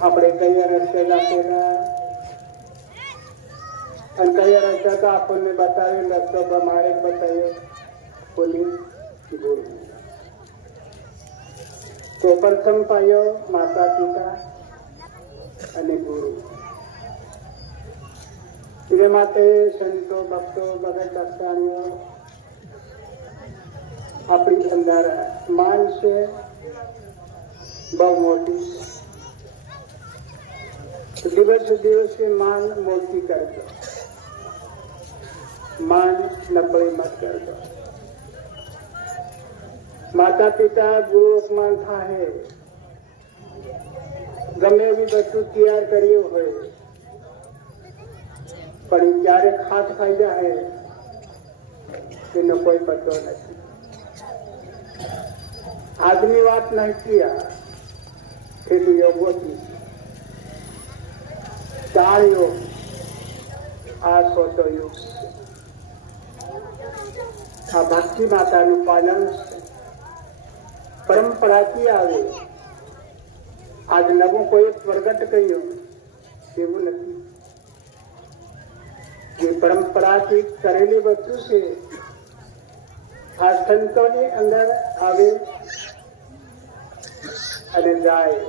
આપણે કયા રસ્તે લાગેલા અને કયા રસ્તા તો આપણને બતાવ્યો રસ્તો પ્રમાણે બતાવ્યો પોલીસ ગુરુ. તો પ્રથમ પાયો માતા પિતા અને ગુરુ. એ માટે સંતો ભક્તો ભગત ભક્તાણીઓ આપણી અંદર માન છે બહુ મોટી. દિવસ દિવસે માન મોટી કરતો, માન નબળી મત કરતો. માતા પિતા ગુરુ અપમાન થાય, ગમે એવી વસ્તુ તૈયાર કર્યું હોય પણ ક્યારે ખાટ ખાઈ જાય એનો કોઈ પતો નથી. આજની વાત નથી, એ તો યોગોથી તાળીઓ આ સોતો યુગ છે. આ ભક્તિ માતાનું પાલન છે, પરંપરાથી આવે. આજ નવું કોઈ પ્રગટ કર્યું એવું નથી. જે પરંપરાથી કરેલી વસ્તુ છે આ સંતોની અંદર આવે અને જાય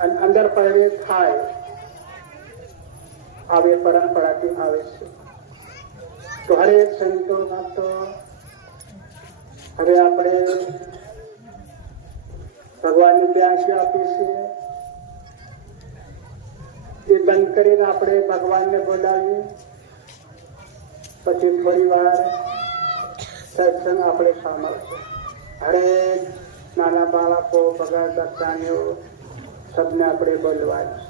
અને અંદર પડે થાય. આવે પરંપરાથી આવે છે. તો હરેક સંતો ભક્તો હવે આપણે ભગવાનની જે આશીર્વાદ આપી છે એ બંધ કરીને આપણે ભગવાનને બોલાવીએ. પછી થોડી વાર સત્સંગ આપણે સાંભળશું. હરેક નાના બાળકો ભગત ભક્તાણીઓ સબને આપણે બોલવાનું.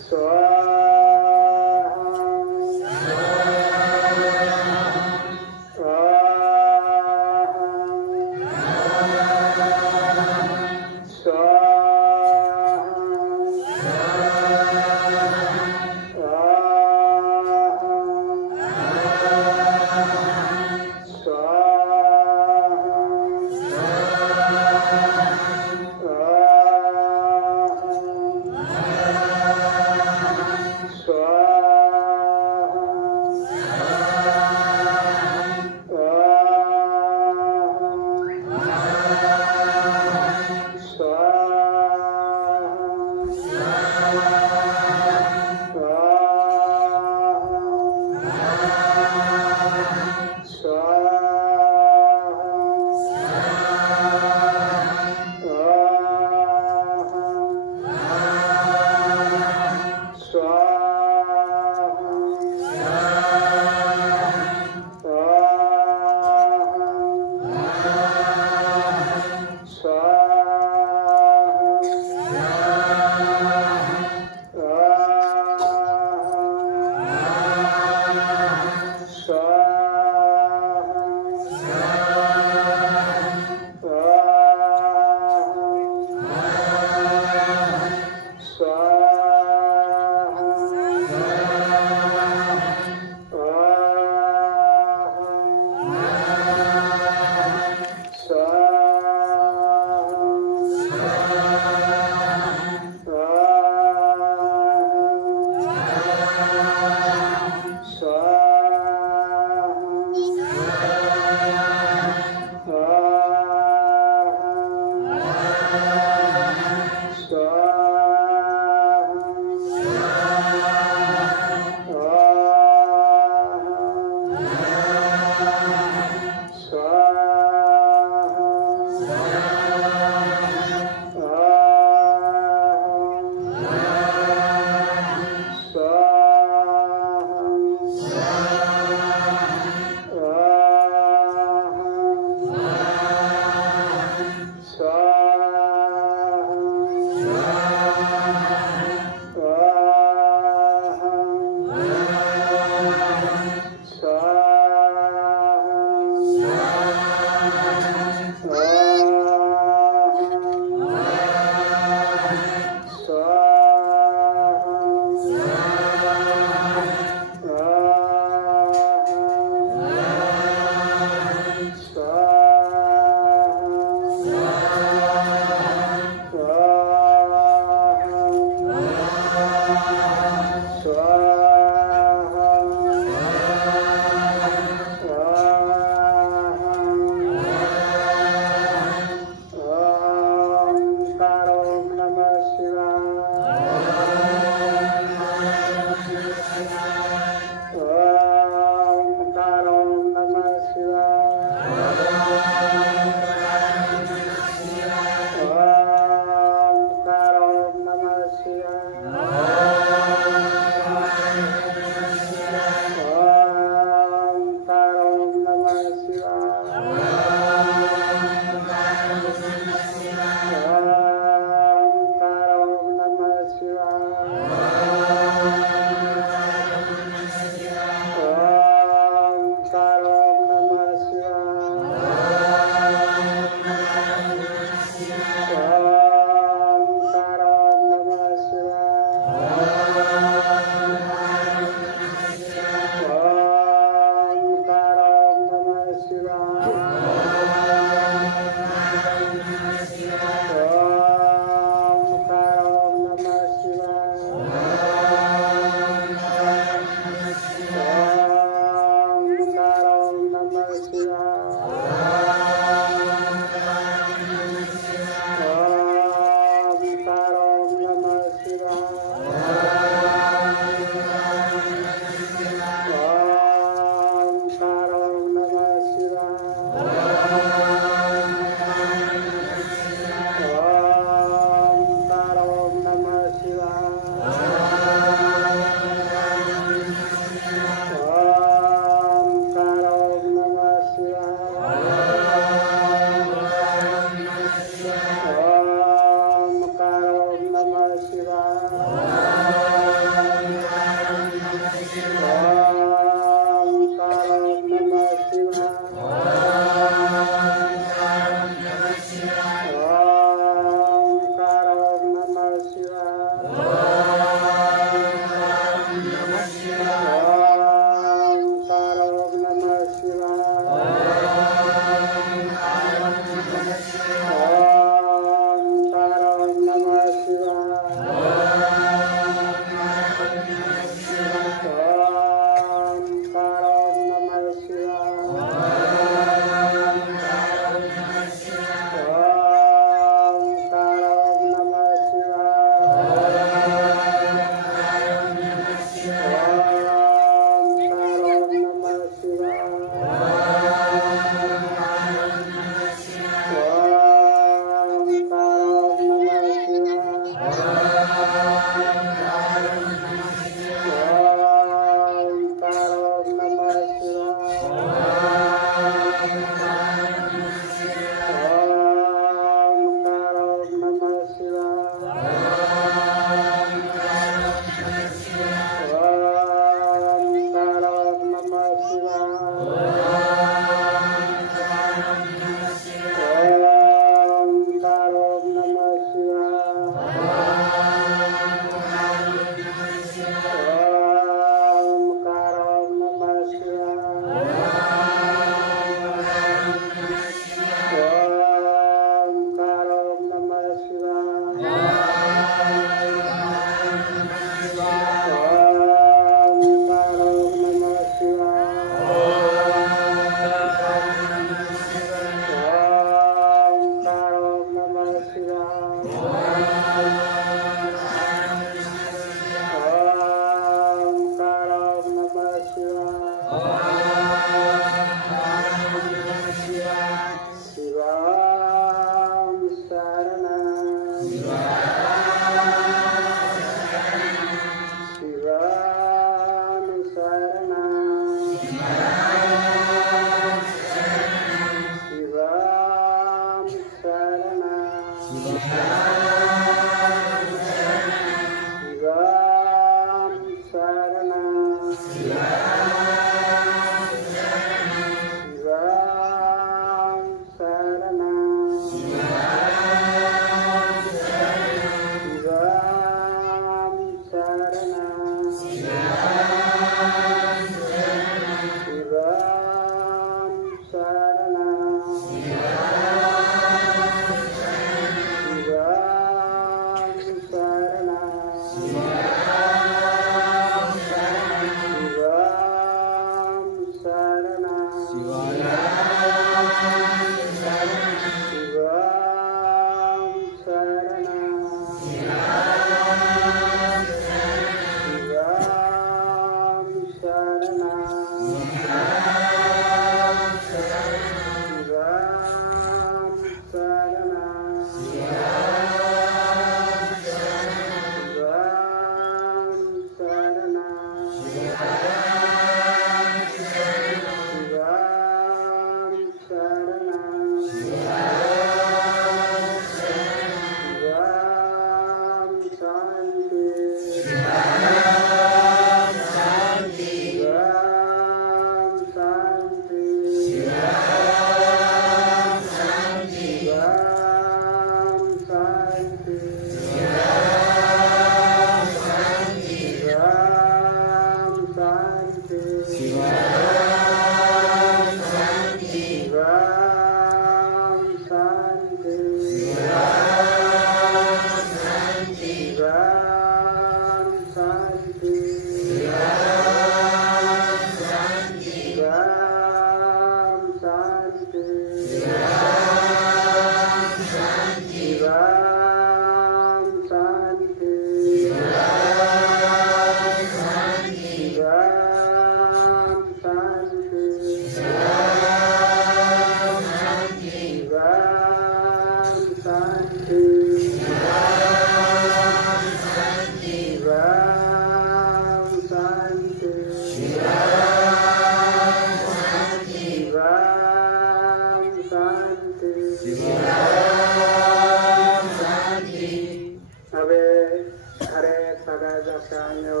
બધા પ્રાણીઓ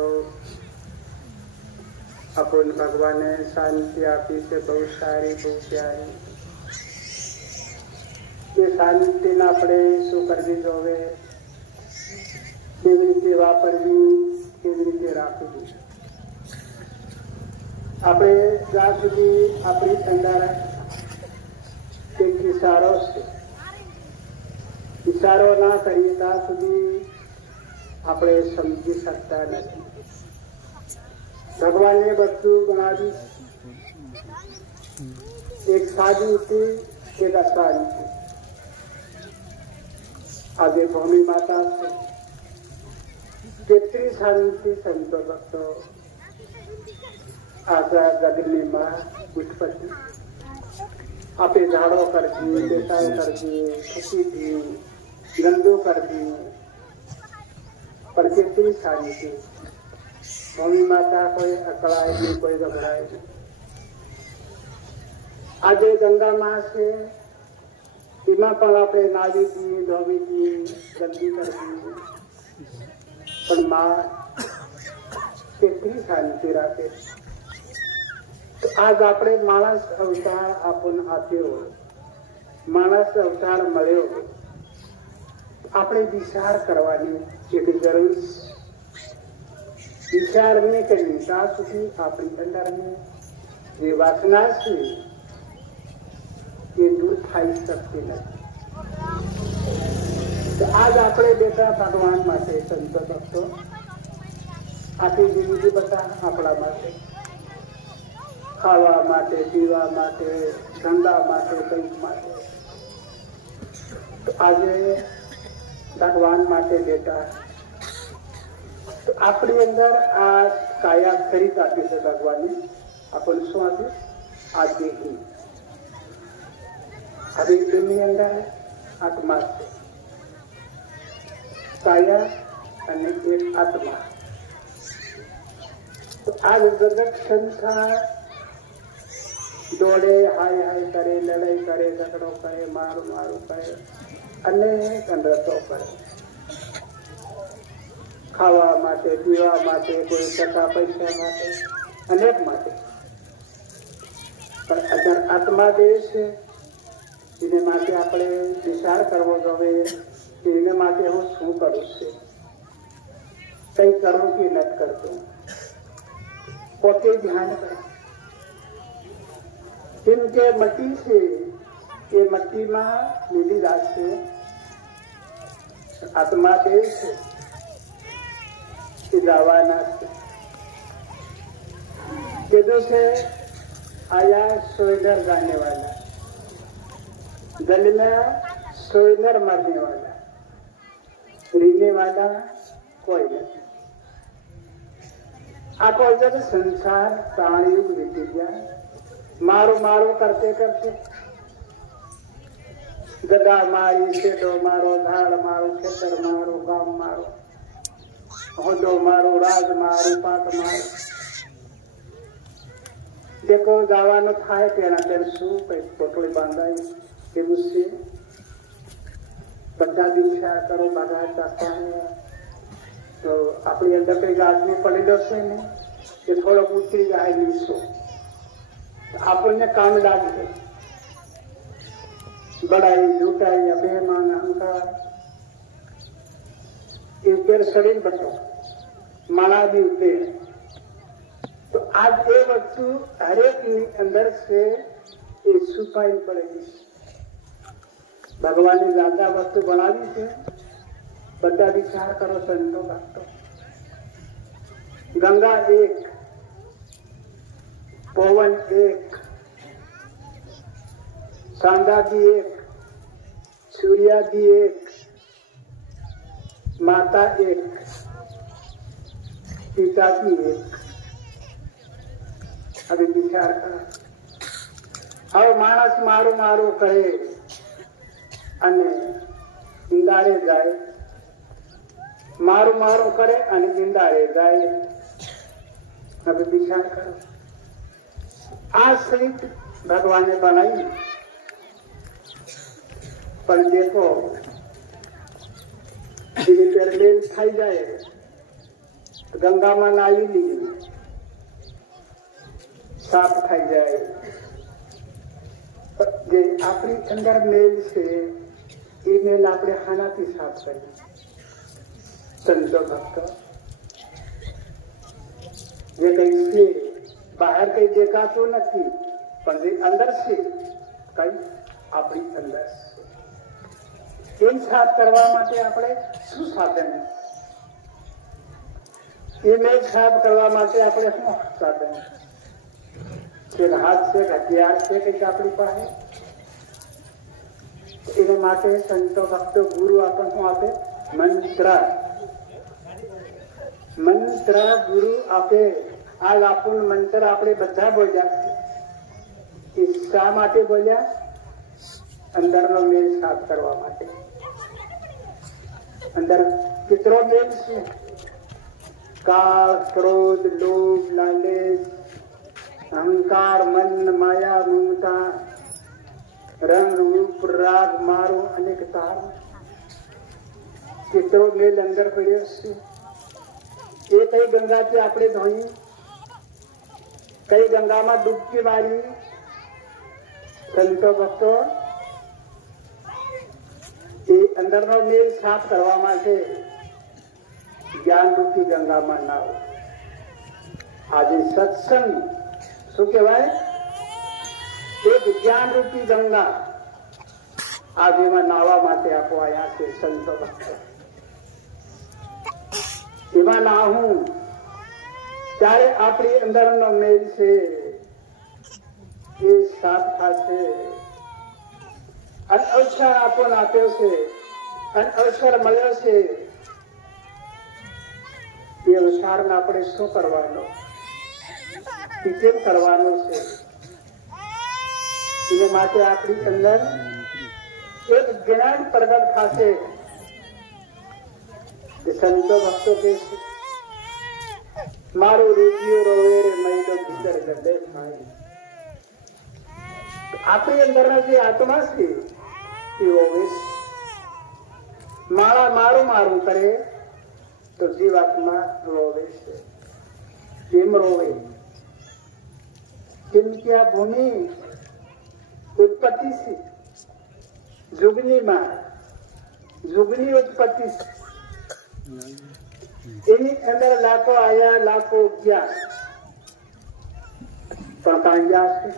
આપણને ભગવાને શાંતિ આપી છે, બહુ સારી, બહુ પ્યારી. એ શાંતિને આપણે શું કરવી જોઈએ, કેવી રીતે વાપરવી, કેવી રીતે રાખવી. આપણે જ્યાં સુધી આપણી અંદર એક ઇશારો છે, ઇશારો ના કરીએ ત્યાં સુધી આપણે સમજી શકતા નથી. ભગવાને બધું બનાવી, એક સાદી હતી, એક અસાદી હતી. આજે ભૂમિ માતા છે, કેટલી શાંતિ સંતો ભક્તો આઝાદ જગની માં ઉત્પત્તિ આપે ઝાડો કરતી, બેસાય કરતી, ખુશીથી ગંદો કરતી, પણ કેટલી સારી છે. ભૂમિ માતા કોઈ અકળાય નહીં, કોઈ ગભરાય નહીં. આજે ગંગામાં છે, એમાં પણ આપણે નાવી હતી, ધોવી હતી, ગંદી કરતી, પણ માં કેટલી શાંતિ રાખે. આજ આપણે માણસ અવતાર આપણને આપ્યો, માણસ અવતાર મળ્યો, આપણે વિચાર કરવાની એક જરૂર છે. વિચાર નહીં કરીએ ત્યાં સુધી આપણી અંદરની જે વાસના છે એ દૂર થઈ શકતી નથી. આજ આપણે બેઠા ભગવાન માટે, સંતો ભક્તો આખી જિંદગી બધા આપણા માટે, ખાવા માટે, પીવા માટે, ધંધા માટે, કંઈક માટે. આજે ભગવાન માટે બેઠા. આપણી અંદર આ કાયા ખરીદ આપી છે ભગવાને. આપણને શું આપ્યું? આ દેહી. હવે એની અંદર આત્મા છે, કાયા અને એક આત્મા. તો આ જગત સંસાર દોડે, હાય હાય કરે, લડાઈ કરે, ઝઘડો કરે, મારું મારું કરે, અનેક અંધતો કરે. ખાવા માટે, પીવા માટે, કોઈ ટકા પૈસા માટે, અનેક માટે. પણ અગર આત્મા દેહ છે, એને માટે આપણે વિચાર કરવો જોઈએ કે એને માટે હું શું કરું છું, કઈ કરું કે નથી કરતું. પોતે ધ્યાન કરે. કેમ કે મટી છે, એ મટીમાં લીલી રાત છે, આત્મા દેહ છે, એ જવાના છે. કીધું છે आया सोइनर जाने वाला, जल में सोइनर मरने वाला, रहने वाला कोई नहीं. आको जब संसार प्राणयुग बीती गया, मारो मारो करते करते गदा मारी, शेडो मारो, झाड़ मारो, खेतर मारो, गाम मारो, होदो मारो, राज मारो, पात मारो. देखो जावानो थाय तेना तेन શું કઈ પોટલી બાંધાય કેવું છે. બધા દિશા કરો, બધા ચાકવાને તો આપણી અંદર કઈ આદમી પડેલો છે ને એ થોડોક ઉતરી જાય નીચો, આપણને કામ લાગે. બડાઈ, લૂંટાઈ, અભિમાન, અહંકાર એ ઉપર શરીર બચો માણા બી ઉતરે. तो आज ये वस्तु हरेक अंदर से ये छुपाई पड़ेगी. भगवान ने ज्यादा वस्तु बनावी है. बड़ा विचार करो संतो भक्तो. गंगा एक, पवन एक, सांदा भी एक, सूर्या भी एक, माता एक, पिता भी एक. હવે વિચાર કરો. હવે માણસ મારું મારું કહે અને ઈંડારે જાય, મારું મારું કરે અને ઈંડારે જાય. હવે વિચાર કરો. આ સહિત ભગવાને બનાવી, પણ દેખો ધીરે ધીરે મેલ થઈ જાય ગંગામાં નાહી લીધી, સાફ થઈ જાય. જે આપણી અંદર મેલ છે એ મેલ આપણે ખાનાથી સાફ કરીએ. સંતો ભક્તો જે કઈ છે બહાર કઈ દેખાતું નથી, પણ જે અંદર છે કઈ આપણી અંદર છે. એ સાફ કરવા માટે આપણે શું સાધન? એ મેલ સાફ કરવા માટે આપણે શું સાધન? કે હાથ છે, હથિયાર છે કંઈક આપણી પાસે? એના માટે સંતો ભક્તો ગુરુ આપણને શું આપે? મંત્ર. મંત્ર ગુરુ આપે. આ આપણું મંત્ર આપણે બધા બોલ્યા. એ શા માટે બોલ્યા? અંદરનો મેલ સાફ કરવા માટે. અંદર કેટલો મેલ છે? કાળ, ક્રોધ, લોભ, લાલચ, અહંકાર, મન, માયા, મમતા, રંગ, રૂપ, રાગ, મારું, અનેક તાર. કેટલો મેલ અંદર પડ્યો છે. એ કઈ ગંગાથી આપણે ધોઈ? કઈ ગંગામાં ડૂબકી મારી? સંતો ભક્તો એ અંદરનો મેલ સાફ કરવા માટે જ્ઞાન રૂપી ગંગામાં નાવ. આજે સત્સંગ શું કહેવાય? એક જ્ઞાન રૂપી ગંગા. આજે એમાં નાવા માટે આપો આવ્યા છે સંતો ભક્તો. એમાં નાહું ત્યારે આપણી અંદરનો મેલ છે એ સાફ થશે. અને અવસર આપણને આપ્યો છે, અને અવસર મળ્યો છે. એ અવસરને આપણે શું કરવાનો? કેમ કરવાનું છે? એના માટે આપણી અંદર એક જ્ઞાન પ્રગટ થશે. સંતો ભક્તો કે મારો રૂપિયો રોવે રે મહિનો ભીતર ગડે થાય. આપણી અંદરના જે આત્મા છે એ રોવે. મારા મારું મારું કરે તો જીવાત્મા રોવે છે. કેમ રોવે? કેમ કે આ ભૂમિ ઉત્પત્તિ છે જુગનીમાં, જુગની ઉત્પત્તિ છે. એની અંદર લાખો આયા, લાખો ગયા, પણ કાંઈ ગયા છે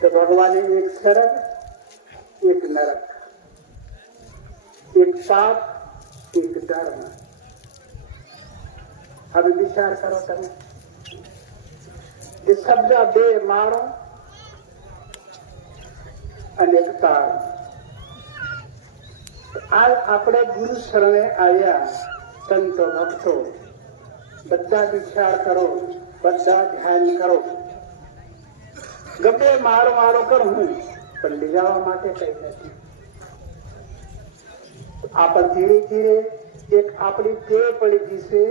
તો ભગવાને એક સ્વર્ગ, એક નરક, એક પાપ, એક ધર્મ. હવે વિચાર કરો તમે. એ શબ્દ બે મારો અને એક તાર. આ આપણે ગુરુ શરણે આવ્યા સંતો ભક્તો. બધા વિચાર કરો, બધા ધ્યાન કરો. ગમે મારો મારો કરું પણ લઈ જવા માટે કઈ નથી. આપણે ધીરે ધીરે એક આપણી ટેવ પડી ગઈ છે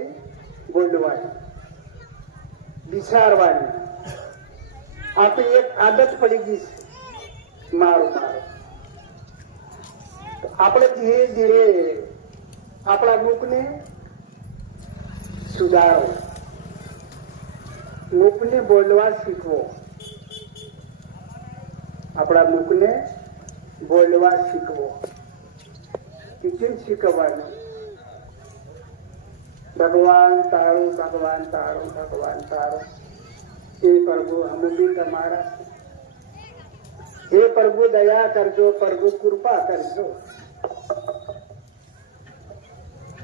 બોલવાની, વિચારવાની. આપણી એક આદત પડી ગઈ છે મારું મારું. આપણે ધીરે ધીરે આપણા મુખને સુધારો, મુખને બોલવા શીખવો. આપણા મુખને બોલવા શીખવો. કેમ શીખવાનું? ભગવાન તારું, ભગવાન તારું, ભગવાન તારું. હે પ્રભુ અમે બી તમારા. હે પ્રભુ દયા કરજો, પ્રભુ કૃપા કરજો.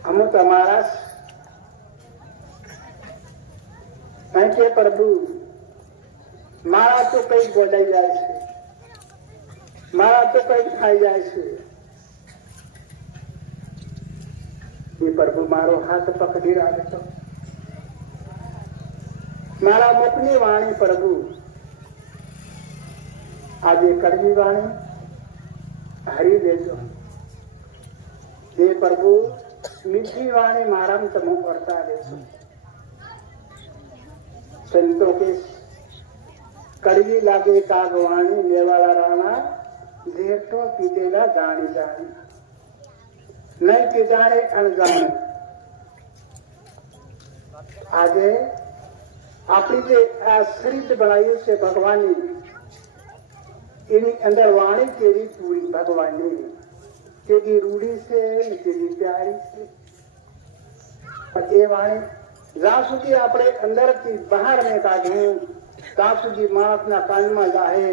અમે તમારા. કારણ કે પ્રભુ મારા તો કઈ બોલાઈ જાય છે, મારા તો કઈ ખાઈ જાય છે. એ પ્રભુ મારો હાથ પકડી રાખજો. મારા મુખની વાણી પ્રભુ આજે કડવી વાણી હરી દેજો. હે પ્રભુ મીઠી વાણી મારામાં તમે વર્તા દેજો. સંતો કે કડવી લાગે કાગવાણી, લેવાળા રાણા ઝેર તો પીધેલા જાણી જાણી, નહીં કે જાણે અણજાણે. આજે આપણી જે આ શરીર બનાવ્યું છે ભગવાનની, એની અંદર વાણી કેવી પૂરી ભગવાનની, કેવી રૂડી છે ને કેવી પ્યારી છે. પણ એ વાણી જ્યાં સુધી આપણે અંદરથી બહાર ને કાઢ્યું ત્યાં સુધી માણસના કાનમાં જાહે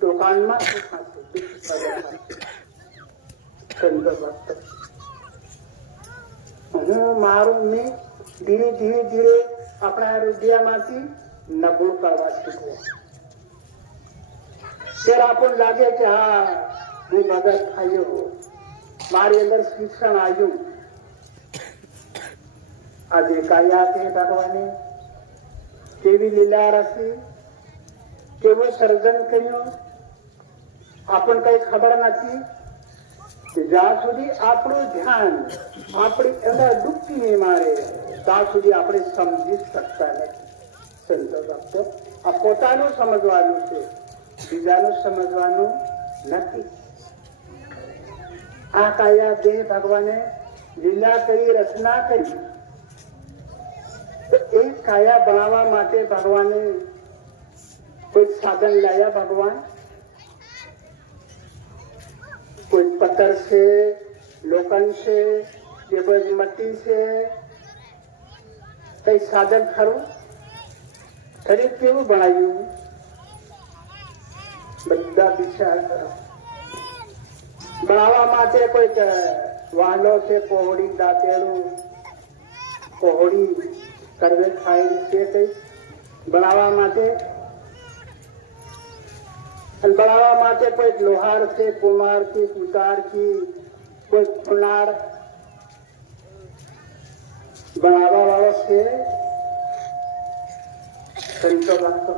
તો કાનમાં હું મારું મેં ધીરે ધીરે ધીરે આપણા હૃદયમાંથી નબળું કરવા શીખવું. ત્યારે આપણને લાગે કે હા હું મગજ થયો, મારી અંદર શિક્ષણ આવ્યું. આજે કાયા છે ભગવાને કેવી લીલા રસી, કેવું સર્જન કર્યું આપણને કઈ ખબર નથી. જ્યાં સુધી આપણું ધ્યાન આપણી અંદર ડૂબકી નહીં મારે ત્યાં સુધી આપણે સમજી શકતા નથી. સંતો ભક્તો, આ પોતાનું સમજવાનું છે, બીજાનું સમજવાનું નથી. આ કાયા દેહ ભગવાને લીલા કરી, રચના કરી. તો એ કાયા બનાવવા માટે ભગવાને કોઈ સાધન લાયા. ભગવાન કોઈ પથ્થર છે, લોખંડ છે, કે કોઈ મટ્ટી છે, કઈ સાધન ખરું? શરીર કેવું બનાવ્યું? બધા વિચાર કરો. બનાવવા માટે કોઈ વાહનો છે, પહોળી, દાંતેલું, પહોળી કરવે થાય છે કઈ બનાવવા માટે. અને બનાવવા માટે કોઈ લોહાર છે, કુમાર થી, સુતાર થી, કોઈ ખુનાર બનાવવા વાળો છે. સંતો ભક્તો,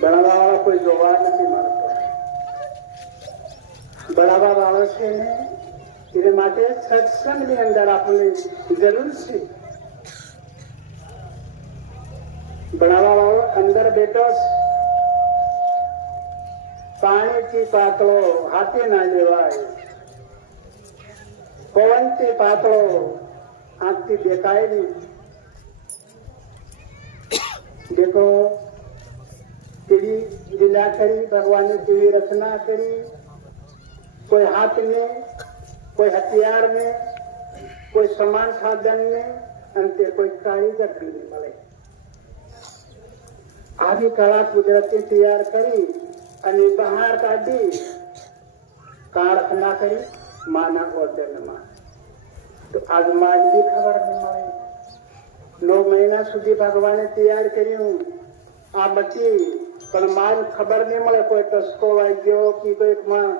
બનાવવા વાળો કોઈ જોવા નથી મળતો. બનાવવા વાળો છે ને એના માટે સત્સંગની અંદર આપણને જરૂર છે. બનાવવા વાળો અંદર બેઠો, પાણીથી પાતળો હાથે ના લેવાય, પવનથી પાતળો આંખથી દેખાય નહીં. દેખો કેવી લીલા કરી ભગવાને, કેવી રચના કરી. કોઈ હાથ ને, કોઈ હથિયાર ને, કોઈ સમાન સાધન ને, અને તે કોઈ કારીગર નહીં મળે. આવી કળા કુદરતે તૈયાર કરી અને બહાર કાઢી, કારખાના કરી માના ઓર્ડરમાં. તો આજ માન બી ખબર નહીં મળે. 9 મહિના સુધી ભગવાને તૈયાર કર્યું આ બધી, પણ માન ખબર નહીં મળે. કોઈ ટસકો વાગ્યો કે કોઈકમાં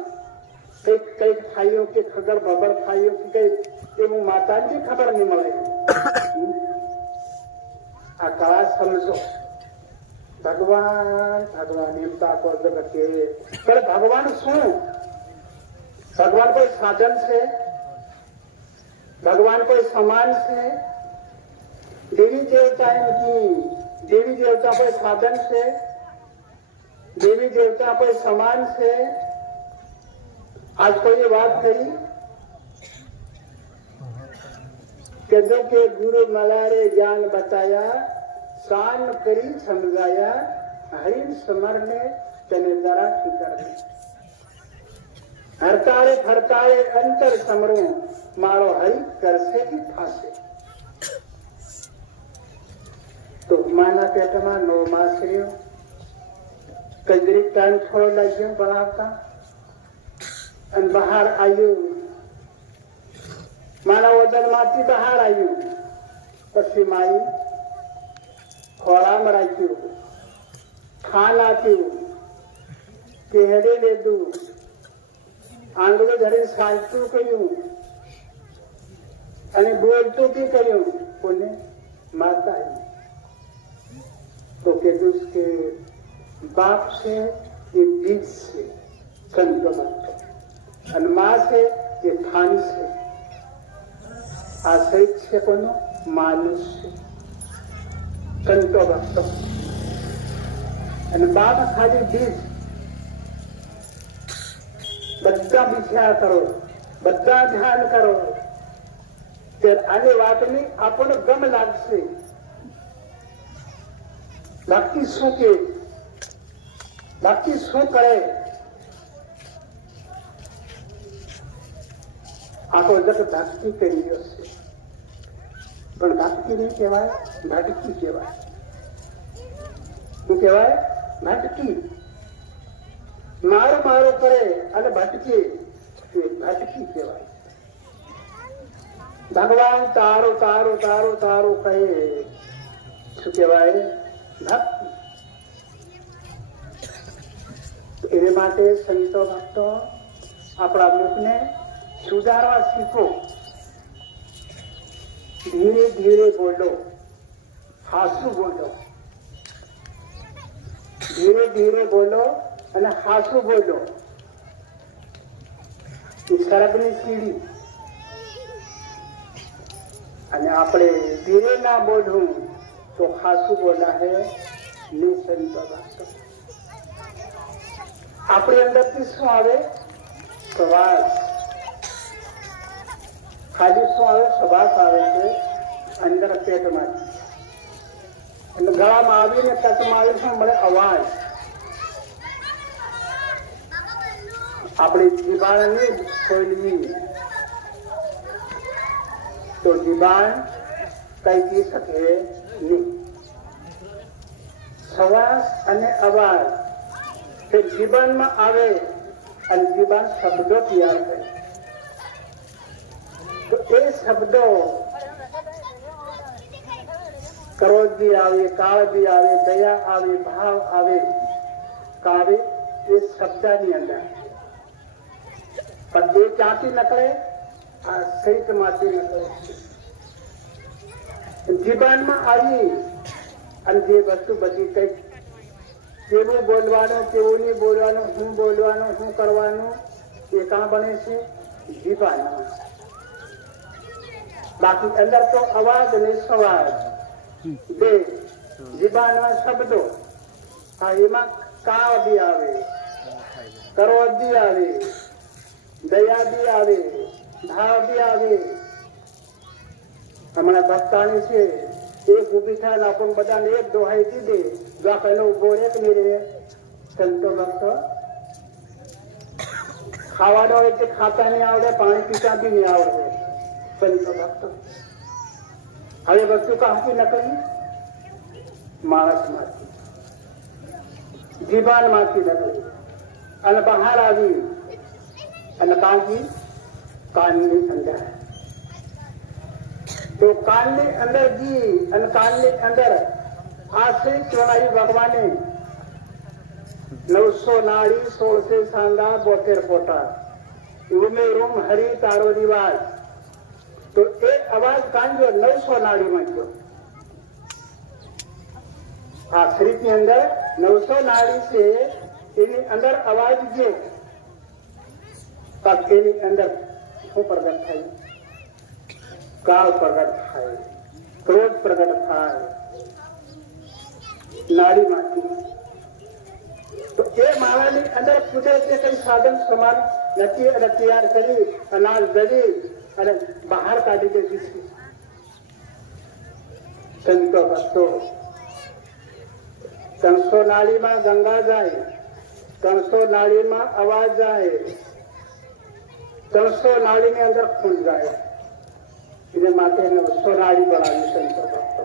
કઈક કઈક ખાયું કે ખગડ ભગડ ખાયું કે કઈક, એવું માતાજી ખબર નહીં મળે. આ કળા સમજો. ભગવાન ભગવાન એમ તાકો જગત. પણ ભગવાન શું? ભગવાન કોઈ સાધન છે? ભગવાન કોઈ સમાન છે? દેવી દેવતા નથી. દેવી દેવતા કોઈ સાધન છે? દેવી દેવતા કોઈ સમાન છે? આજ કોઈએ વાત કરી કે જો કે ગુરુ મલારે જ્ઞાન બતાયા, કાન કરી સમજાયા, હરિ સમરને તેને જરા ફિકર દે. હરતારે ફરતારે અંતર સમરું, મારો હરિ કરશે કે થાશે. તો માના પેટમાં 9 માસ રહ્યો. કજરી ટાઈમ થોડો લાગ્યો બનાવતા, અને બહાર આવ્યું. મારા વજન માંથી બહાર આવ્યું. પછી મારી ખોળામાં રાખ્યું, ખાન આપ્યું, કેહડે લીધું, આંગળો ધરી સાચું કર્યું અને બોલતું બી કર્યું. કોને? માતા. તો કીધું કે બાપ છે એ બીજ છે, સંતો ભક્તો, અને મા છે એ ખાન છે. આ શરીર છે કોનો? માનુષ છે, સંતો ભક્તો. અને બાપ ખાલી બીજ. બધા વિચાર કરો, બધા ધ્યાન કરો ત્યારે આની વાતની આપણને ગમ લાગશે. ભક્તિ શું કે, ભક્તિ શું કરે? આખો જગત ભક્તિ કરી રહ્યો છે, પણ ભક્તિ નહીં કહેવાય, ભટકી કહેવાય. શું કહેવાય? ભટકી. મારું મારું કરે અને ભટકે એ ભટકી કહેવાય. ભગવાન તારું તારું તારું તારું કહે, શું કહેવાય? ભક્તિ. એને માટે સંતો ભક્તો આપણા મુખને સુધારવા શીખો. ધીરે ધીરે બોલો, હાસું બોલો. ધીરે ધીરે બોલો અને હાસું બોલો. સરગની સીડી. અને આપણે ધીરે ના બોલવું તો હાસું બોલા હે નિસંતો ભક્તો. આપણી અંદરથી શું આવે? શ્વાસ. ખાલી શું આવે? શ્વાસ આવે છે અંદર પેટમાંથી. અને ગળામાં આવીને ટચમાં આવી શું મળે? અવાજ. આપણી જીભાણની ખોલવી તો જીભાણ કઈ કી શકે નહીં. શ્વાસ અને અવાજ તે જીવનમાં આવે અને જીવન શબ્દો તૈયાર કરે. તો એ શબ્દો ક્રોધ બી આવે, કાળ બી આવે, દયા આવે, ભાવ આવે, કાવે એ શબ્દની અંદર. પણ એ ક્યાંથી નકળે? આ શરીરમાંથી નકળે. જીવનમાં આવી અને જે વસ્તુ બધી કઈ કેવું બોલવાનું, કેવું નહીં બોલવાનું, શું બોલવાનું, શું કરવાનું, એ કાં બને છે? જીવનમાં. બાકી અંદર તો અવાજ અને સ્વાદ બે. જીવનમાં શબ્દો. હા, એમાં કાળ બી આવે, ક્રોધ બી આવે, દયા બી આવે, ભાવ બી આવે. હમણાં ભક્તાણી છે, એક ઉભી થાય ને આપણને બધાને એક દોહાઈ દીધે, જો આ પહેલો ઉભો રહે કે નહીં રહે? સંતો ભક્તો ખાવાનો હોય તે ખાતા નહીં આવડે, પાણી પીતા બી નહીં આવડે. સંતો ભક્તો હવે વસ્તુ કાંથી નકળી? માણસમાંથી, જીવનમાંથી નકળી અને બહાર આવી. અને કાંથી? કાનની અંદર. તો કાનની અંદર જી અને કાનની અંદર આશ્રિત પ્રણાલી ભગવાને 900 નાળી 16 સાંધા 72 પોટા ઉમેરું હરી તારો રિવાજ. તો એ અવાજ કાંજો 900 નાળીમાં ગયો. આ શરીરની અંદર 900 નાળી છે, એની અંદર અવાજ ગયો. એની અંદર શું પ્રગટ થાય? કાળ પ્રગટ થાય, ક્રોધ પ્રગટ થાય નાડીમાંથી. તો એ માળાની અંદર કુદરતે કઈ સાધન સમાન નથી અને તૈયાર કરી અનાજ દળી અને બહાર કાઢી દેતી છે. સંતો ભક્તો 300 નાળીમાં ગંગા જાય, 300 નાળીમાં અવાજ જાય, 300 નાળીની અંદર ખૂન જાય. એને માટે 900 નાળી બનાવી સંતો ભક્તો.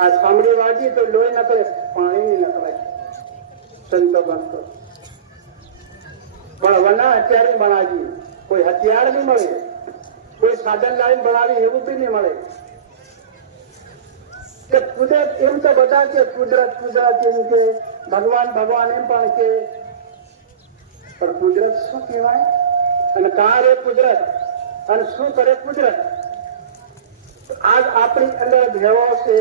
આ સાંભળી વાગી તો લોહી નકળે, પાણી નકળે. સંતો ભક્તો પણ વના હથિયાર બનાવી, કોઈ હથિયાર નહીં મળે, કોઈ સાધન લાઈન બનાવી એવું બી નહીં મળે. કે કુદરત એમ તો બધા કે કુદરત કુદરત એમ કે, ભગવાન ભગવાન એમ પણ કે, પણ કુદરત શું કહેવાય? અને કાં રે કુદરત અને શું કરે કુદરત? આજ આપણી અંદર ભેળો છે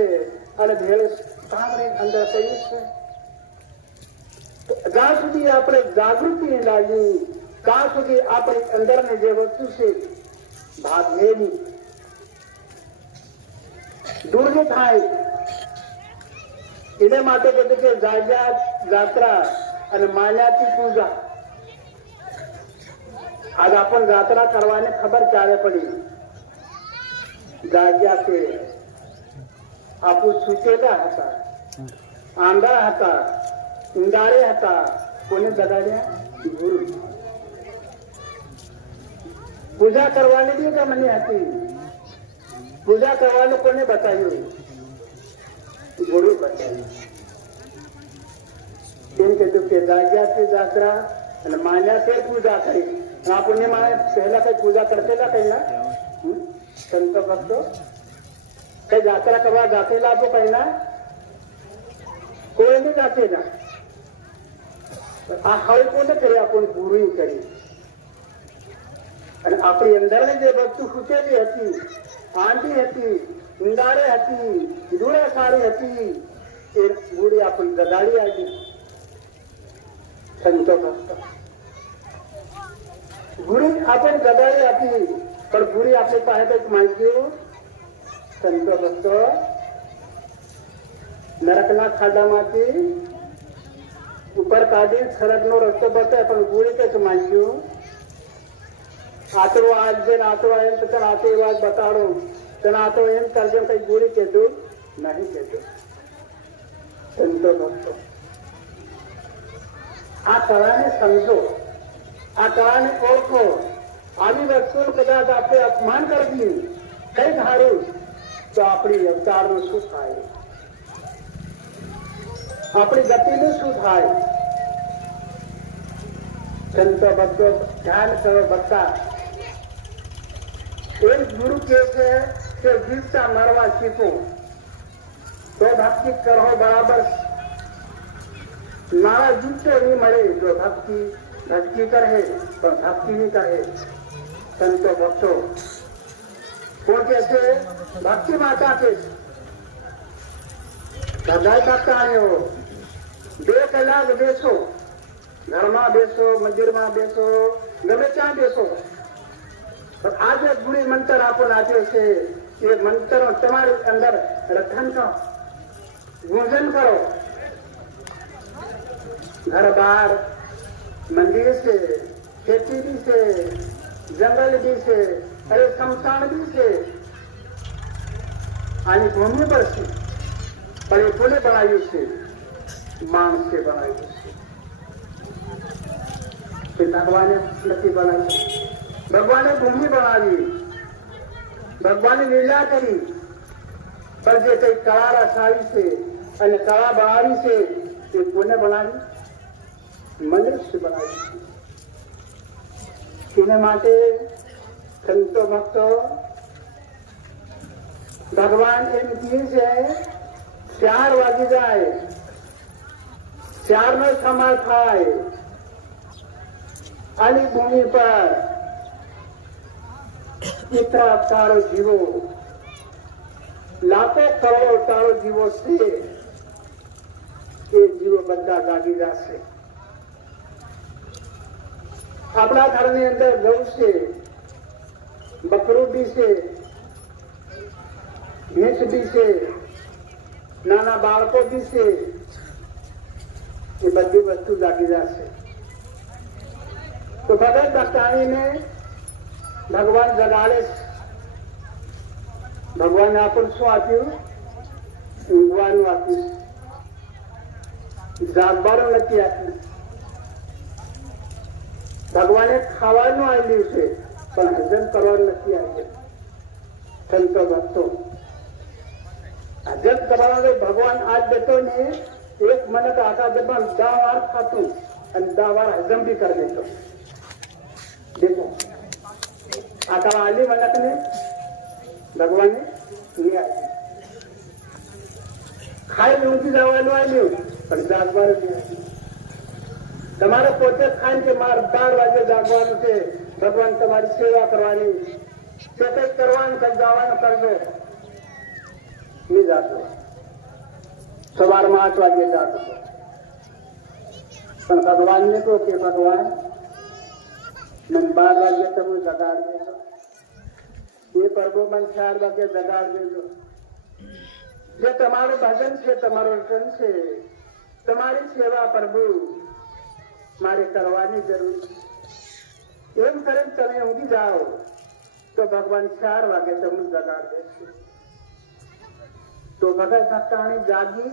અને ભેળ સાંભળી અંદર કઈ છે. જ્યાં સુધી આપણે જાગૃતિ લાવી, ત્યાં સુધી આપણી અંદરની જે વસ્તુ છે ભાગની દૂર નહીં થાય. એને માટે બધું કે જાગ્યા જાત્રા અને માન્યાથી પૂજા. આજ આપણને જાત્રા કરવાની ખબર ક્યારે પડી? જાગ્યા કે આપું સૂચેલા હતા, આંધા હતા, ઊંડારે હતા. કોને જગાડ્યા? ગુરુ. પૂજા કરવાની બી ગમની હતી. પૂજા કરવાનું કોને બતાવ્યું? ગુરુ બતાવ્યું. કેમ કીધું કે જાગ્યાથી જાત્રા અને માન્યાથી પૂજા કરી. આપણને માણે પહેલા કઈ પૂજા કરતેલા કઈ ના સંતો ભક્તો કઈ જાત્રા કરવા જાતેલા આપો કઈ ના કોઈ નહીં જાતેલા. આ હવે કોને કરી? આપણને ગુરુ કરી. અને આપણી અંદર જે વસ્તુ સૂચેલી હતી, આંધી હતી, ઊંડારે હતી, ધૂળે સારી હતી, એ ગુરુ આપણી જગાડી આવી. સંતો ભક્તો ગુરુ આપણને જગાડી આપી, પણ ગુરુ આપણી પાસે કંઈક માંગ્યું. સંતો ભક્તો નરકના ખાડામાંથી ઉપર કાઢી સડકનો રસ્તો બતાવે, પણ ગુરુ કંઈક માંગ્યું. આતરો આજે આતરો એમ તને આતો એ વાત બતાડો, તને આતો એમ કરજો. કઈ ગુરુ કહેતું નહીં કહેતું. સંતો ભક્તો આ કળાને સમજો, આ કળાને ઓળખો. આવી વસ્તુઓ કદાચ આપણે અપમાન કરી કઈ ધાર્યું તો આપણી અવતારનું શું થાય? આપણી ગતિનું શું થાય? સંતો ભક્તો ધ્યાન કરો. ભક્તા એક ગુરુ કહે છે કે જીવતા મરવા શીખો તો ભક્તિ કરો બરાબર. મારા જીવતો નહીં મળે જો ભક્તિ કરે પણ ભક્તિ નહીં કરે. સંતો ભક્તો કોણ કે છે? ભક્તિ માતા કે બધા કરતા આવ્યો. 2 કલાક બેસો, ઘરમાં બેસો, મંદિરમાં બેસો, ગમે ત્યાં બેસો. પણ આ જે ગુરુ મંત્ર આપણને આપ્યો છે એ મંત્ર તમારી અંદર રટન કરો, ગુંજન કરો. घर बार मंदिर से, खेती भी से, जंगल भी से, अरे शमशान भी से, आनी भूमि पर से, पर ये कोने बनाई से? मांग से बनाई से. फिर भगवान ने नक्की बनाई, भगवान ने भूमि बनाई, भगवान ने लीला करी. पर जे कई कला रसाई से અને કળા બનાવી છે એ કોને બનાવી? મનુષ્ય બનાવી. એના માટે સંતો ભક્તો ભગવાન એમ કહે છે 4 વાગી જાય, 4નો સમય થાય આની ભૂમિ પર એટલા અવતારો જીવો, લાખો કરોડો અવતારો જીવો છે. એ જીવો બધા જાગી જશે. આપણા ઘરની અંદર ગૌ છે, બકરું બી છે, ભેંસ બી છે, નાના બાળકો બી છે. એ બધી વસ્તુ જાગી જશે. તો ભગત ભક્તાણીને ભગવાન જગાડે છે. ભગવાને આપણને શું આપ્યું? ઊંઘવાનું આપ્યું. જાગવાનું નથી આપ્યું. ભગવાને ખાવાનું આપ્યું છે પણ હજમ કરવાનું નથી આપ્યું. સંતો ભક્તો હજમ કરવાનો ભગવાન આજ દેતો ને 1 મિનિટ આખા જબા 10 વાર ખાતું અને 10 વાર હજમ બી કરી દેતો. देखो आटा वाली मिनट ने भगवान ने नहीं आई खाई ઊંઘી જવાનું આવ્યું પણ જાગવાનું નહીં. તમારે પોતે ખાઈને કે મારે 12 વાગે જાગવાનું છે, ભગવાન તમારી સેવા કરવાની છે, કંઈક કરવાનું કંઈક જવાનું કરજો. નહીં જાગો. સવારમાં 8 વાગે જાગો. પણ ભગવાનને કહો કે ભગવાન મને 12 વાગે તમે જગાડ દેજો, એ પ્રભુ મને 4 વાગે જગાડ દેજો. જે તમારું ભજન છે, તમારું રટન છે, તમારી સેવા પ્રભુ મારે કરવાની જરૂર છે. એમ કરીને તમે ઊંઘી જાઓ तो भगवान 4 वागे તમને જગાડ દેશે. તો ભગત ભક્તાણી જાગી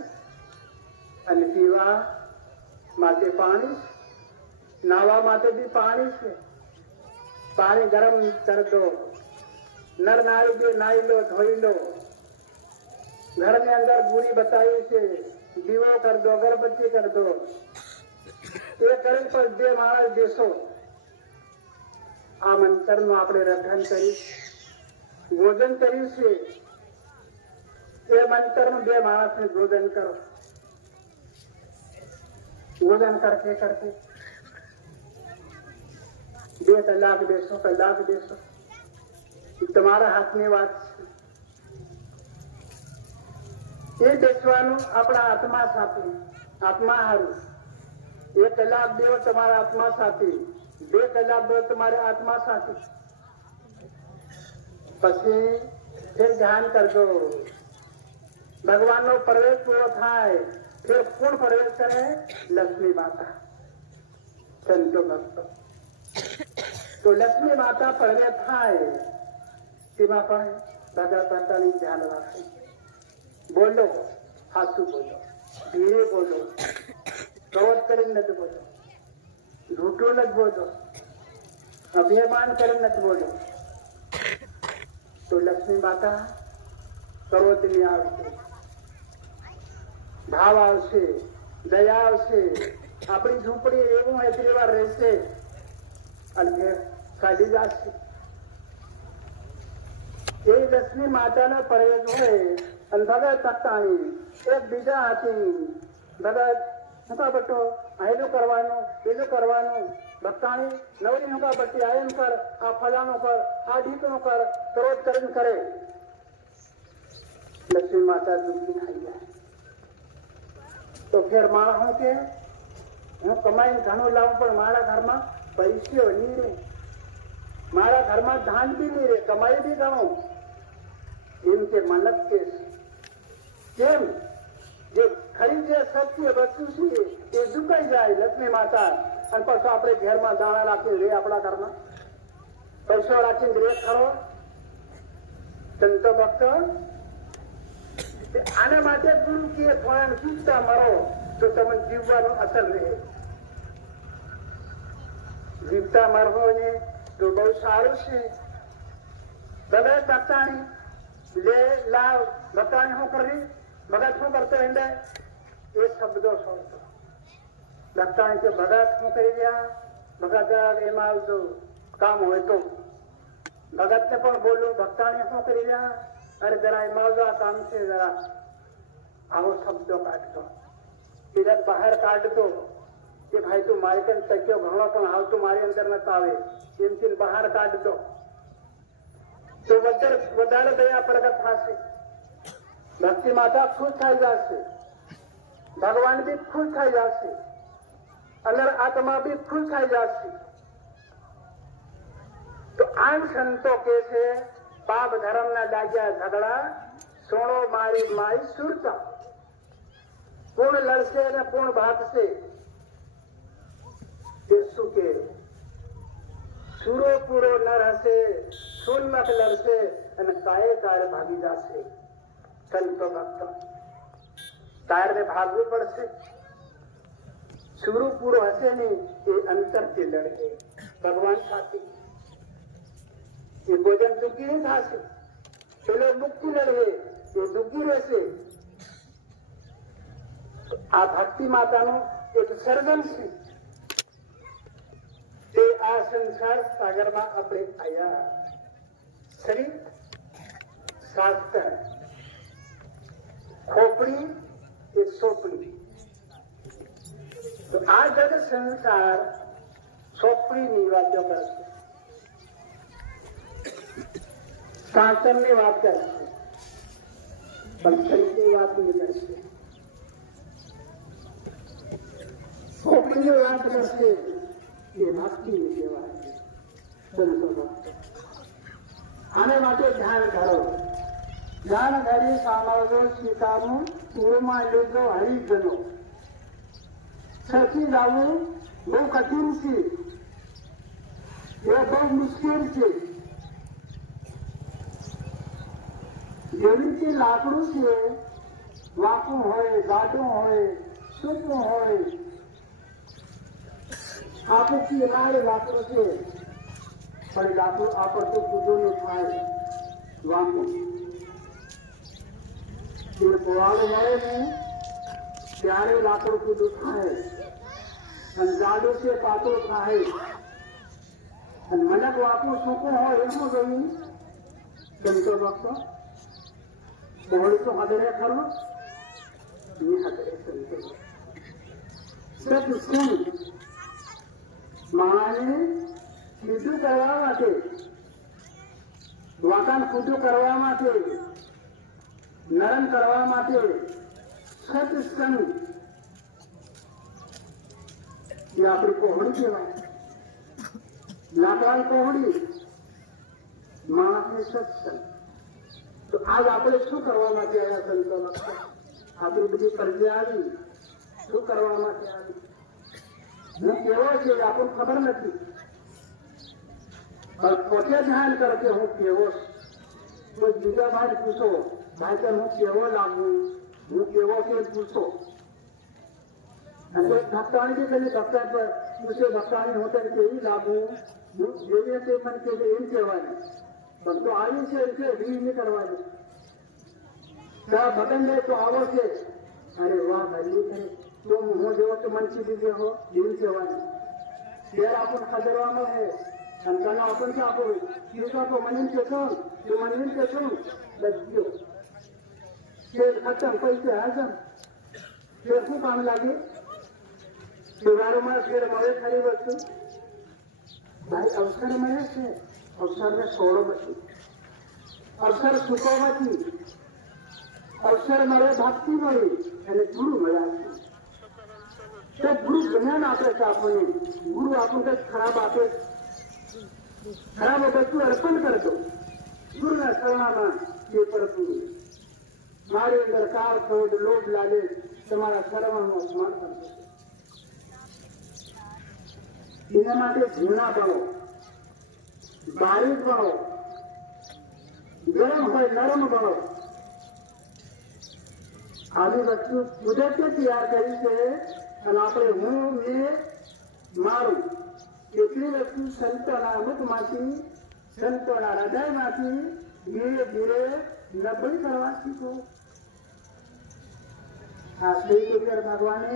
અને પીવા માટે પાણી, નાવા માટે બી પાણી છે. પાણી ગરમ કરી દો, નર નારી બી નાઈ લો, ધોઈ લો. ઘરની અંદર બુરી બતાવી છે, દીવો કર દો, અગરબત્તી કર દો. એ કરી પર 2 માણસ બેસો. આ મંત્રનું આપણે રટણ કરીશ, ભોજન કર્યું છે. એ મંત્રનું 2 માણસને ભોજન કરો. ભોજન કરતે કરતે 2 કલાક બેસો, કલાક બેસો. તમારા હાથની વાત છે. એ બેસવાનું આપણા આત્મા સાથે, આત્મા હારું. 1 કલાક દેવો તમારા આત્મા સાથે, 2 કલાક દેવો તમારા આત્મા સાથે. પછી ફેર ધ્યાન કરજો. ભગવાનનો પ્રવેશ પૂરો થાય ફેર કોણ પ્રવેશ કરે? લક્ષ્મી માતા, સંતો ભક્તો. તો લક્ષ્મી માતા પ્રવેશ થાય તેમાં પણ ભગત ભક્તાની ધ્યાન રાખે. બોલો, સાચું બોલો, ધીરે બોલો, ક્રોધ કરીને નથી બોલો, જૂઠું નથી બોલો, અભિમાન કરીને નથી બોલો. તો લક્ષ્મી માતા ક્રોધની આવશે, ભાવ આવશે, દયા આવશે. આપણી ઝૂંપડી એવું એટલી વાર રહેશે અને ફેર ચાલી જશે. એ લક્ષ્મી માતાનો પ્રવેશ હોય અને ભગત ભક્તાણી એકબીજા હાથી ભગત હુંકા બટો આયલું કરવાનું, પેલું કરવાનું. ભક્તાણી નવરી હુંકા બટ્ટી આયન કર, આ ફલાણું કર, આ ઢીકણું કર, ક્રોધ કરીને કરે. લક્ષ્મી માતા દુઃખી થઈ જાય. તો ફેર માણસ શું કે હું કમાઈને ઘણું લાવું પણ મારા ઘરમાં પૈસો નહીં રહે, મારા ઘરમાં ધાન બી નહીં રહે, કમાઈ બી ઘણું. એમ કે મનક કે કેમ જે ખરી જે સત્ય વસ્તુ છે એ ઝુકાઈ જાય લક્ષ્મી માતા. અને પછી આપણે ઘરમાં દાણા રાખીને રે, આપણા ઘરમાં પૈસો રાખીને રે ખરો. સંતો ભક્તો આના માટે ગુરુ કે થોડા ચૂકતા મરો તો તમને જીવવાનું અસર રહે. જીવતા મરવો ને તો બહુ સારું છે. ભગત ભક્તાણી લે લાવ, ભક્તાણી શું કરવી, ભગત શું કરતો એને એ શબ્દો છોડતો. ભક્તાણી કે ભગત શું કરી રહ્યા, ભગત એમાં આવજો કામ હોય તો. ભગતને પણ બોલું, ભક્તાણી શું કરી રહ્યા, અરે જરા એમાં આવજો આ કામ છે, જરા આવો શબ્દો કાઢતો. તિરક બહાર કાઢતો કે ભાઈ તું મારી કઈ શક્યો ઘણો પણ આવતું મારી અંદર નતા આવે એમથી બહાર કાઢતો. તો વધારે દયા પ્રગટ થશે. ભક્તિ માતા ખુશ થઈ જશે, ભગવાન બી ખુશ થઈ જશે, અંદર આત્મા બી ખુશ થઈ જશે. તો આમ સંતો કે છે પાપ ધર્મ ના લાગ્યા ઝઘડા, સોણો મારી મારી સુરતા. પૂર્ણ લડશે અને પૂર્ણ ભાગશે. તે શું કે સુરો પૂરો નર હશે, સોનમખ લડશે અને કાયે કાળ ભાગી જશે. સંતો ભક્તો કાયરને ભાગવું પડશે. સુરો પૂરો હશે નહીં એ અંતરથી લડશે ભગવાન સાથે. એ ભોજન દુઃખી નહીં થશે. પેલો મુક્તિ લડવે એ દુઃખી રહેશે. આ ભક્તિ માતાનું એક સર્જન છે. તે આ સંસાર સાગરમાં આપણે આયા. શરીર, શાસ્ત્ર, ખોપડી એ સોપડી. તો આ જગ સંસાર સોપડીની વાતો કરશે, શાસ્ત્રની વાત કરશે, પણ શરીરની વાત નહીં કરશે. ખોપડીની વાત કરશે એ ભક્તિની કહેવાય. સંતો ભક્તો આને માટે ધ્યાન કરો. ધ્યાન કરી સાંભળજો સીતાનું પૂરમાં લેજો હરિજનો. સખી જવું બહુ કઠિન છે, એ બહુ મુશ્કેલ છે. જેવી રીતે લાકડું છે વાંકું હોય, ગાઢું હોય, સૂકું હોય, આ પછી લાય લાકડું છે પણ લાકડું આપડતું કૂદોનું થાય વાંકું. એ પોવાળું મળે ને ત્યારે લાકડું કૂદું થાય અને જાડું છે પાતળું થાય અને મનક વાંકું સૂકું હોય એટલું ગયું સંતો ભક્તો કોહળી તો હદરે ખરો એ હદરે સંતો સત્સંગ માને સીધું કરવા માટે વાકાન કૂદું કરવા માટે નરમ કરવા માટે સત્સંગ એ આપણી કોહળી કહેવાય. લાકડાની કોહળી માણસને સત્સંગ. તો આજ આપણે શું કરવા માટે આવ્યા સંતો? આપણી બધી પ્રજ્ઞા આવી શું કરવા માટે આવી? હું કેવો છે આપણને ખબર નથી પણ પોતે ધ્યાન કરો કે હું કેવો છું. કોઈ બીજા ભાઈ પૂછો ભાઈ કે હું કેવો લાગુ, હું કેવો છે પૂછો. અને ભક્તાણી બી પેલી ભક્તા પર પૂછે ભક્તાણી હું તને કેવી લાગુ, હું જેવી તે મને કે એમ કહેવાય પણ તો આવી છે એટલે રી નહીં કરવાની. બટન દે તો આવો છે અરે વાહ ભાઈ તો હું જેવો તો મન સીધી દે હો એમ કહેવાની. ત્યારે આપણને ખબરવામાં હે સંતાનો આપણને શું આપો કીધું તો મને એમ કહેશો તો મને એમ કહેશો બસ ગયો શેર ખતમ પૈસે હાજર. શેર શું કામ લાગે? શેવારોમાં શેર મળે ખરી વસ્તુ ભાઈ અવસર મળે છે અવસરને છોડો નથી. અવસર ચૂકવવાથી અવસર મળે ભક્તિ મળી અને ગુરુ મળ્યા છે. ગુરુ જ્ઞાન આપે છે આપણને. ગુરુ આપણને કંઈક ખરાબ આપે ખરાબ વસ્તુ અર્પણ કરતો ગુરુના શરણામાં એ પડતું મારી અંદર કાર ક્રોધ લોભ લાગે તમારા શરણનું અપમાન કરતો. એના માટે ઝીણા બનો, બારીક બનો, ગરમ હોય નરમ બનો. આવી વસ્તુ કુદરતે તૈયાર કરી છે અને આપણે હું મેં મારું એટલી વસ્તુ સંતોના મુખમાંથી સંતોના હૃદયમાંથી ધીરે ધીરે નબળી કરવા શીખો. આ શ્રી કૃષ્ણ ભગવાને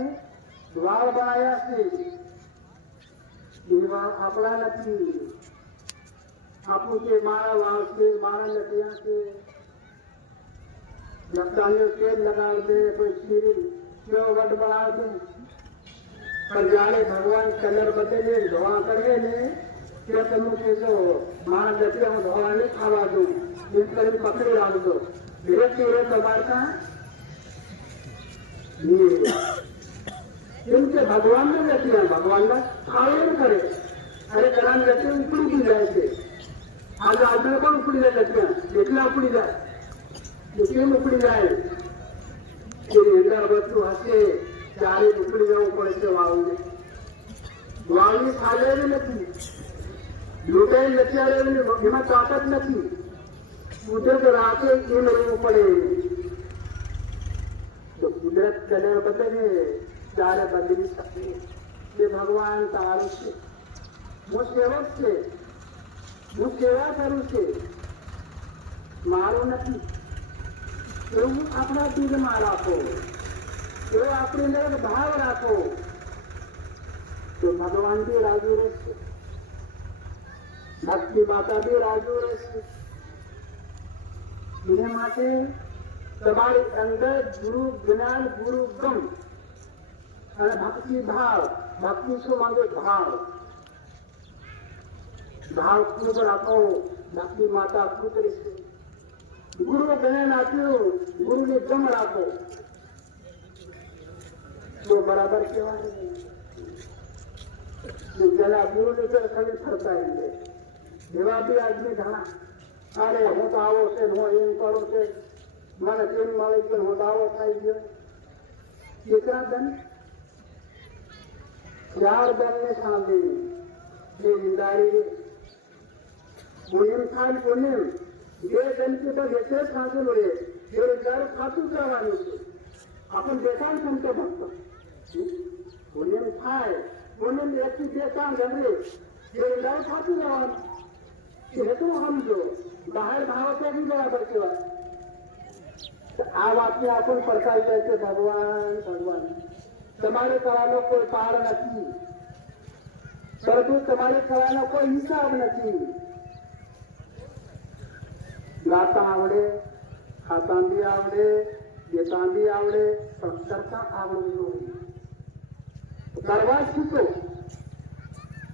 વાળ બનાવ્યા છે એ વાળ આપણા નથી. આપણું કે મારા વાળ છે મારા લટિયા છે લગતાણીઓ તેલ લગાવશે કોઈ શરીર કેવો વટ બનાવશે પણ જયારે ભગવાન કલર બદલે ધોવા કરે ને ત્યાં તમે કહેશો મારા લટિયા હું ધોવા નહીં ખાવા દઉં એમ કરીને પકડી રાખજો. ધીરે ધીરે તમારતા કેમ કે ભગવાનને લટિયા ભગવાનના ખાવે એમ કરે. અરે ઘણા લટિયા ઉપડી જાય છે. આજે આપણે પણ ઉપડી જાય લટિયા એટલા ઉપડી જાય કેમ ઉપડી જાય એની અંદર વસ્તુ હશે ત્યારે ઉપડી જવું પડે છે. વાવને વાવની ખાલે નથી લૂંટાઈ નથી એમાં તાકાત નથી. કુદરત રાખે એ લેવું પડે. તો કુદરત કલર બદલે ત્યારે બદલી શકે. એ ભગવાન તારું છે. હું સેવક છે, હું સેવા કરું છે મારું નથી. એવું આપણા દિલમાં રાખો, એવો આપણી અંદર ભાવ રાખો તો ભગવાન બી રાજી રહેશે, ભક્તિ માતા બી રાજી રહેશે. એના માટે તમારી અંદર ગુરુ જ્ઞાન ગુરુ ગમ અને ભક્તિ ભાવ. ભક્તિ શું માંગે? ભાવ. ભાવ ખૂબ રાખો ભક્તિ માતા ખૂબ રહેશે. ગુરુ જ્ઞાન આપ્યું ગુરુને ગમ રાખો તો બરાબર કહેવાય. પેલા ગુરુને ખાલી ફરતા એવા બી આદમી ઘણા અરે હું તો આવો છે હું એમ કરું છે મને કેમ મળે છે હું તો આવો થાય ગયો. કેટલા દંડ? 4 દંડને સાંભળી જે નિંદારી પુણ્યમ થાય પુણ્યમ બે જણથી તો એટલે જ સાંજું રહે બેરોજગાર ખાતું જવાનું છે. આપણે બેઠા સંતો ભક્ત પુણ્ય થાય પુણ્ય એકથી બે કામ ગમે બેરોજગાર ખાતું જવાનું હેતુ સમજો બહાર ભાવ તો બી બરાબર કહેવાય. આ વાતને આપણને પડકારી જાય છે ભગવાન ભગવાન તમારે કરવાનો કોઈ પાર નથી પરંતુ તમારે કરવાનો કોઈ હિસાબ નથી. ગાતા આવડે ખાતા બી આવડે દેતા બી આવડે પણ કરતા આવડવું જોઈએ. કરવા શીખો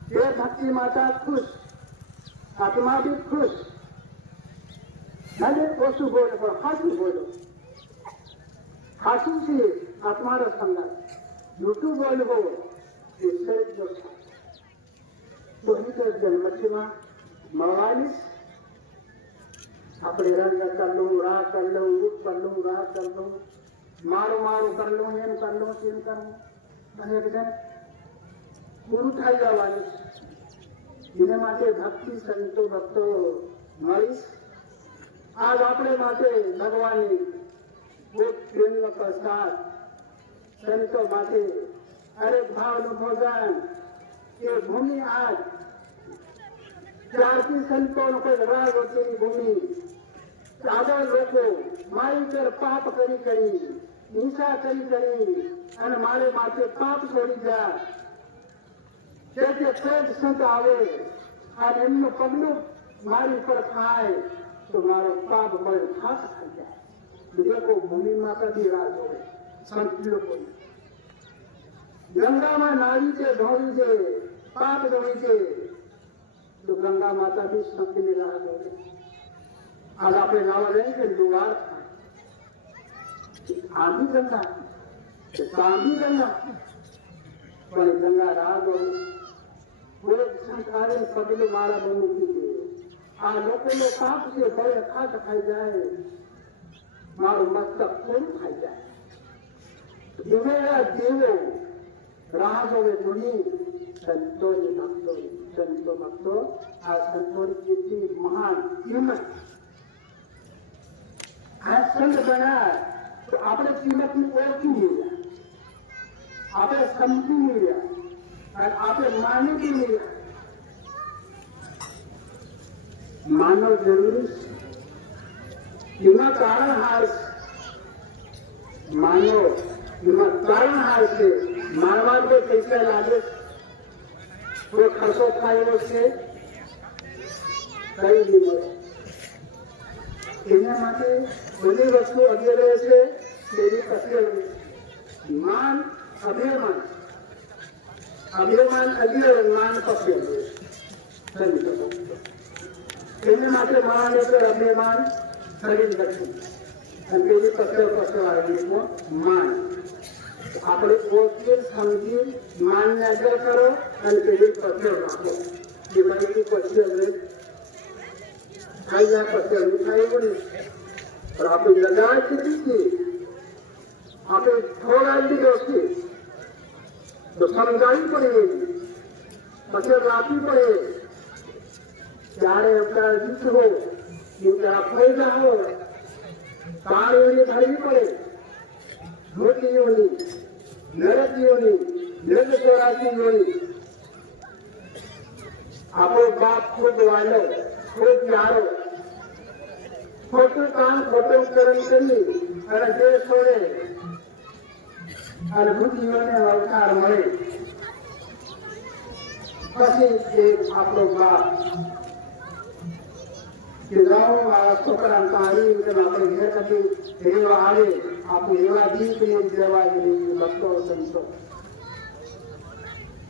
તે ભક્તિ માતા ખુશ આત્મા બી ખુશ. ભલે ઓછું બોલો પણ હાચું બોલો. હાચું છે આત્માનો સંગાર. જૂઠું બોલવો એ શરીરનો તો જન્મમાં મળવાની આપણે રંગ કર લઉં રાહ કર લઉં રૂપ કર લઉં રાહ કર લઉં મારું મારું કર લઉં એમ કર લઉં તેમ કરવું અને બધા પૂરું થઈ જવાનું. એના માટે ભક્તિ સંતો ભક્તો મળીશ. આજ આપણે માટે ભગવાનની પ્રેમનો પ્રસાદ સંતો માટે હરેક ભાવનું ભોજન એ ભૂમિ આજ ત્યારથી સંતોનો કોઈ રાગ વચ્ચેની ભૂમિ આગળ લોકો મારી પર પાપ કરી હિંસા કરી અને મારે માટે પાપ છોડી ગયા તે સંત આવે અને એમનું પગલું મારી પર થાય તો મારો પાપ બળ ખાસ થઈ જાય. લોકો ભૂમિ માતા બી રાહ જોવે સંત લોકો ગંગામાં નાવી છે ધોવી છે પાપ ધોવી છે તો ગંગા માતા બી સંતની રાહ જોવે. આજ આપણે નાવા લઈએ કે દુવાર આંધી ગંગા તાંધી ગંગા પણ ગંગા રાહ જોવે. કોઈ સંસ્કારે પગલું મારા બહુ મૂકી દે. આ લોકોનો પાપ છે ભલે ખાટ ખાઈ જાય મારું મસ્તક પૂરું ખાઈ જાય. એવા દેવો રાહ જોવે ધૂની સંતોની ભક્તો સંતો ભક્તો આ સંતોની કેટલી મહાન કિંમત. આ સંત બન્યા તો આપણે કિંમતની ઓળખી મળ્યા આપણે સમજી મળ્યા અને આપણે માની બી મળ્યા. માનવ જરૂરી છે એમાં તારણહાર માનવ એમાં તારણહાર છે. માનવા કોઈ પૈસા લાગે કોઈ ખર્ચો થાય એવો છે કઈ નહીં મળે. એના માટે બધી વસ્તુ અગિયારે છે તેની પછી માન અભિમાન અગિયારે માન પછી એના માટે માન એટલે અભિમાન શરીર લખ્યું અને પેલી પછી આવેલી માન. આપણે ઓળખી સમજી માનને અગર કરો અને પેલી પછી રાખો. એ બધી પછી ખાઈ જાય પછી એવું થાય એવું નહીં. પણ આપણે લગાડ કીધી છે આપણે થોડા લીધો છે તો સમજાવી પડે પછી રાખવી પડે. ત્યારે અત્યારે જીત હોય ત્યારે ફાયદા હોય પાણીઓની ભરવી પડે. મોતીઓની નરકીઓની નિર્દોરાશીઓની આપણો બાપ ખૂબ વાલો ખૂબ પ્યારો ખોટું કામ ખોટું કર્મ કરી અને જે છોડે અને બુદ્ધિઓને અવતાર મળે પછી એ આપણો બાપ કે મારા છોકરા તારી આપણે ઘેર નથી રેવા આવે આપણે એવા દીપ દેવા ભક્તો સંતો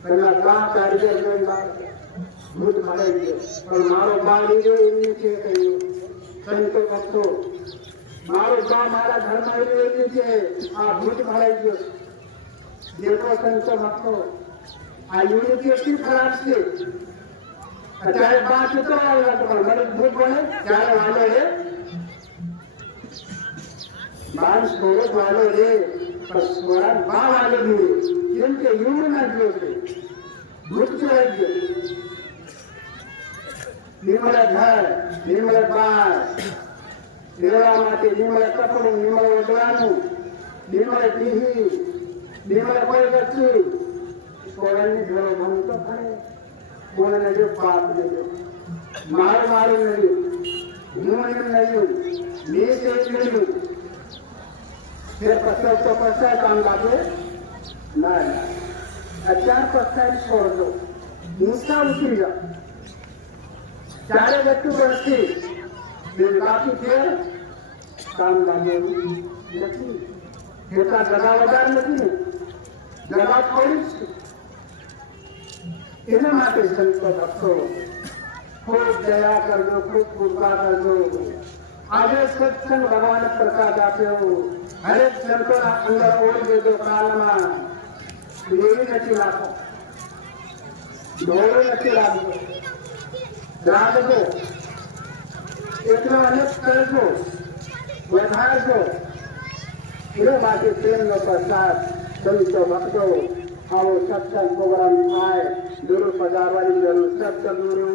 પેલા ગા કારીગર ભૂત મળાઈ ગયો પણ મારો બા લીધો એમની છે કહ્યું સંતો ભક્તો મારો બા મારા ઘરમાં એવી છે આ ભૂત મળાઈ ગયો. દેખો સંતો ભક્તો આ યુનિટી એટલી ખરાબ છે. અત્યારે બા ચૂકો આવ્યા તો મને ભૂત બને ત્યારે વાલો રે બાર સ્વરૂપ વાલો રે પણ સ્વરાજ બા વાલો જોઈએ કેમ કે યુગ ના ગયો છે ભૂત ચડાઈ ગયો નિર્મળા ઘર નિમળ બાર, રેવા માટે નિમળ કપડું, નિમળ ઓઢવાનું, નિમળ ટીહી, નિમળ કોઈ વસ્તુ કોળાની ઘરો ભંગ તો ખરે કોળાને જો પાપ દેજો મારું નહીં હું એમ નહીં મેં તે નહીં ફેર પસાર તો પસાર કામ લાગે ના અત્યાર પસાર છોડ દો હિંસા ઉતરી જાઓ ચારે વ્યક્તિ વર્ષથી બાકી ફેર કામ લાગે નથી એટલા ગદા વધાર નથી ને ગદા થોડી જ એના માટે સંતો ભક્તો ખૂબ દયા કરજો, ખૂબ કૃપા કરજો. આજે સત્સંગ ભગવાન પ્રસાદ આપ્યો હરેક સંતોના અંદર ઓળ દેજો કાલમાં દેવી નથી લાગો દોડો નથી લાગતો લાગજો એટલો અનેક કરજો વધારજો એ માટે પ્રેમનો પ્રસાદ સંતો ભક્તો આવો સત્સંગ પ્રોગ્રામ થાય ગુરુ પધારવાની જરૂર સત્સંગ ગુરુ